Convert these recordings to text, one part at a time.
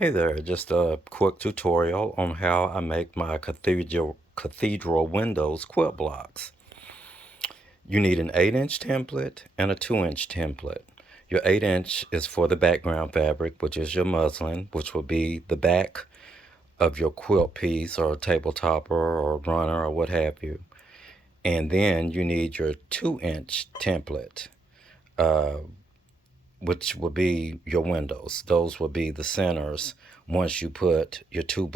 Hey there, just a quick tutorial on how I make my cathedral windows quilt blocks. You need an 8-inch template and a 2-inch template. Your 8-inch is for the background fabric, which is your muslin, which will be the back of your quilt piece or table topper or runner or what have you. And then you need your 2-inch template, uh, which will be your windows. Those will be the centers once you put your two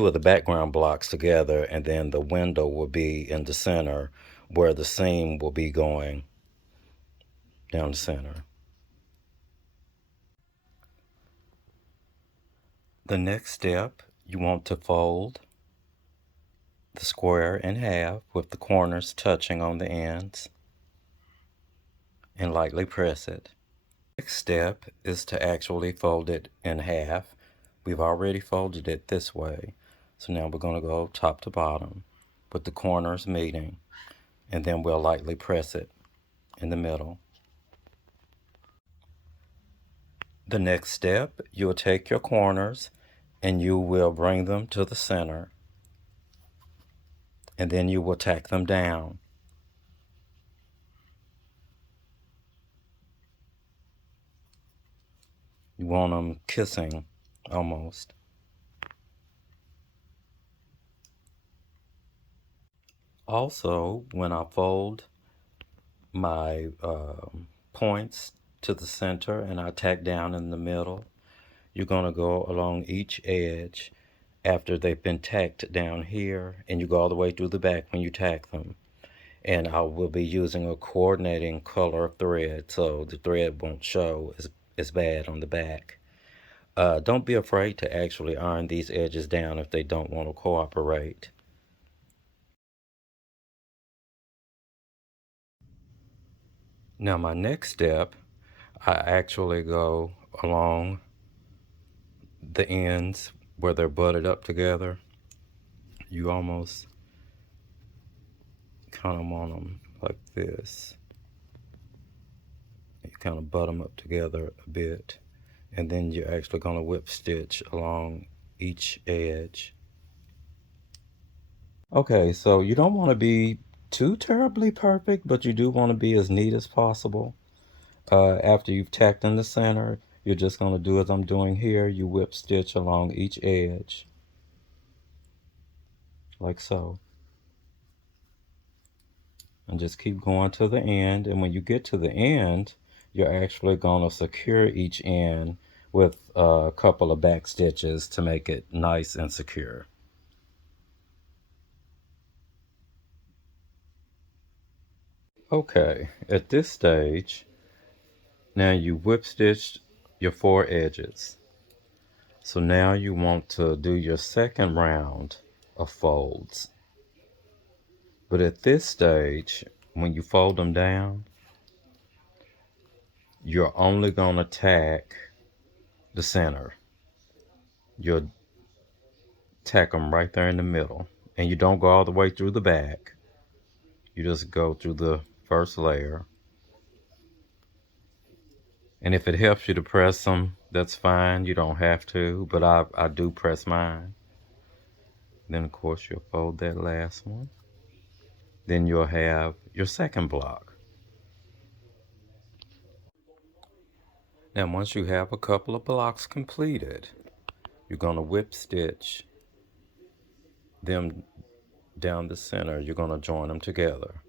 of the background blocks together, and then the window will be in the center where the seam will be going down the center. The next step, you want to fold the square in half with the corners touching on the ends and lightly press it. Next step is to actually fold it in half. We've already folded it this way, so now we're going to go top to bottom with the corners meeting, and then we'll lightly press it in the middle. The next step, you'll take your corners and you will bring them to the center, and then you will tack them down. You want them kissing almost. Also, when I fold my points to the center and I tack down in the middle, you're going to go along each edge after they've been tacked down here, and you go all the way through the back when you tack them. And I will be using a coordinating color thread so the thread won't show as bad on the back. Don't be afraid to actually iron these edges down if they don't want to cooperate. Now my next step, I actually go along the ends where they're butted up together. You almost kind of want them like this. You kind of butt them up together a bit, and then you're actually going to whip stitch along each edge. Okay, so you don't want to be too terribly perfect, but you do want to be as neat as possible. After you've tacked in the center, you're just going to do as I'm doing here. You whip stitch along each edge, like so. And just keep going to the end. And when you get to the end, you're actually going to secure each end with a couple of back stitches to make it nice and secure. Okay, at this stage, now you whip stitched your 4 edges. So now you want to do your second round of folds. But at this stage, when you fold them down, you're only going to tack the center. You'll tack them right there in the middle. And you don't go all the way through the back. You just go through the first layer. And if it helps you to press them, that's fine. You don't have to, but I do press mine. Then, of course, you'll fold that last one. Then you'll have your second block. Now, once you have a couple of blocks completed, you're going to whip stitch them down the center. You're going to join them together.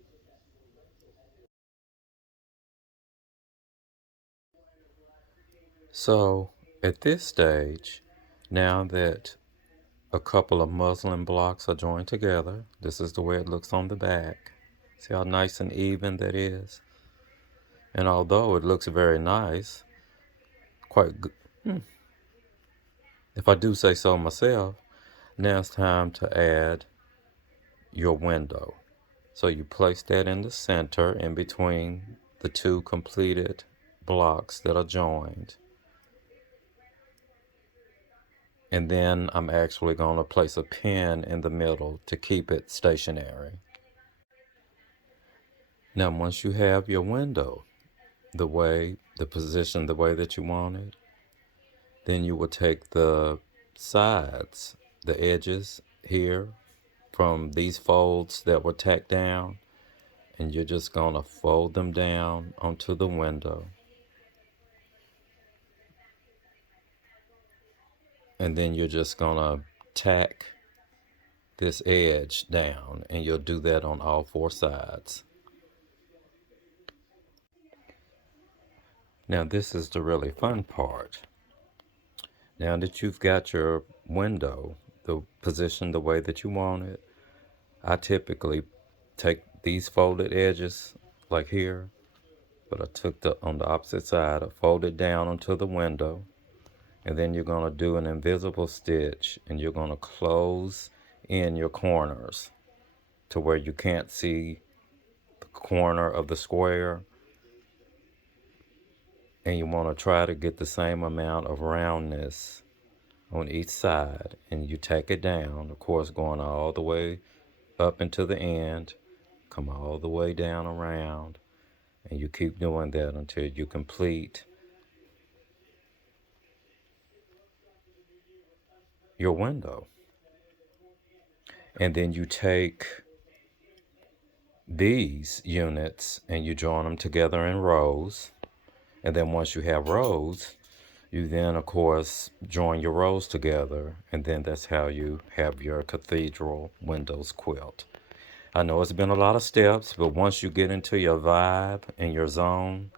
So, at this stage, now that a couple of muslin blocks are joined together, this is the way it looks on the back. See how nice and even that is? And although it looks very nice, quite good, if I do say so myself, now it's time to add your window. So you place that in the center in between the two completed blocks that are joined. And then I'm actually going to place a pin in the middle to keep it stationary. Now once you have your window the way the position the way that you want it. Then you will take the sides, the edges here from these folds that were tacked down, and you're just going to fold them down onto the window. And then you're just going to tack this edge down, and you'll do that on all four sides. Now this is the really fun part. Now that you've got your window, the position the way that you want it, I typically take these folded edges like here, but I took the on the opposite side, I folded down onto the window, and then you're going to do an invisible stitch, and you're going to close in your corners to where you can't see the corner of the square, and you want to try to get the same amount of roundness on each side, and you take it down, of course going all the way up into the end, come all the way down around, and you keep doing that until you complete your window. And then you take these units and you join them together in rows. And then once you have rows, you then of course join your rows together, and then that's how you have your cathedral windows quilt. I know it's been a lot of steps, but once you get into your vibe and your zone,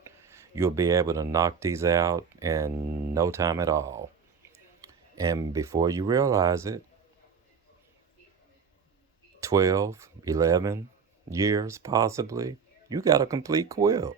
you'll be able to knock these out in no time at all. And before you realize it, 12, 11 years possibly, you got a complete quilt.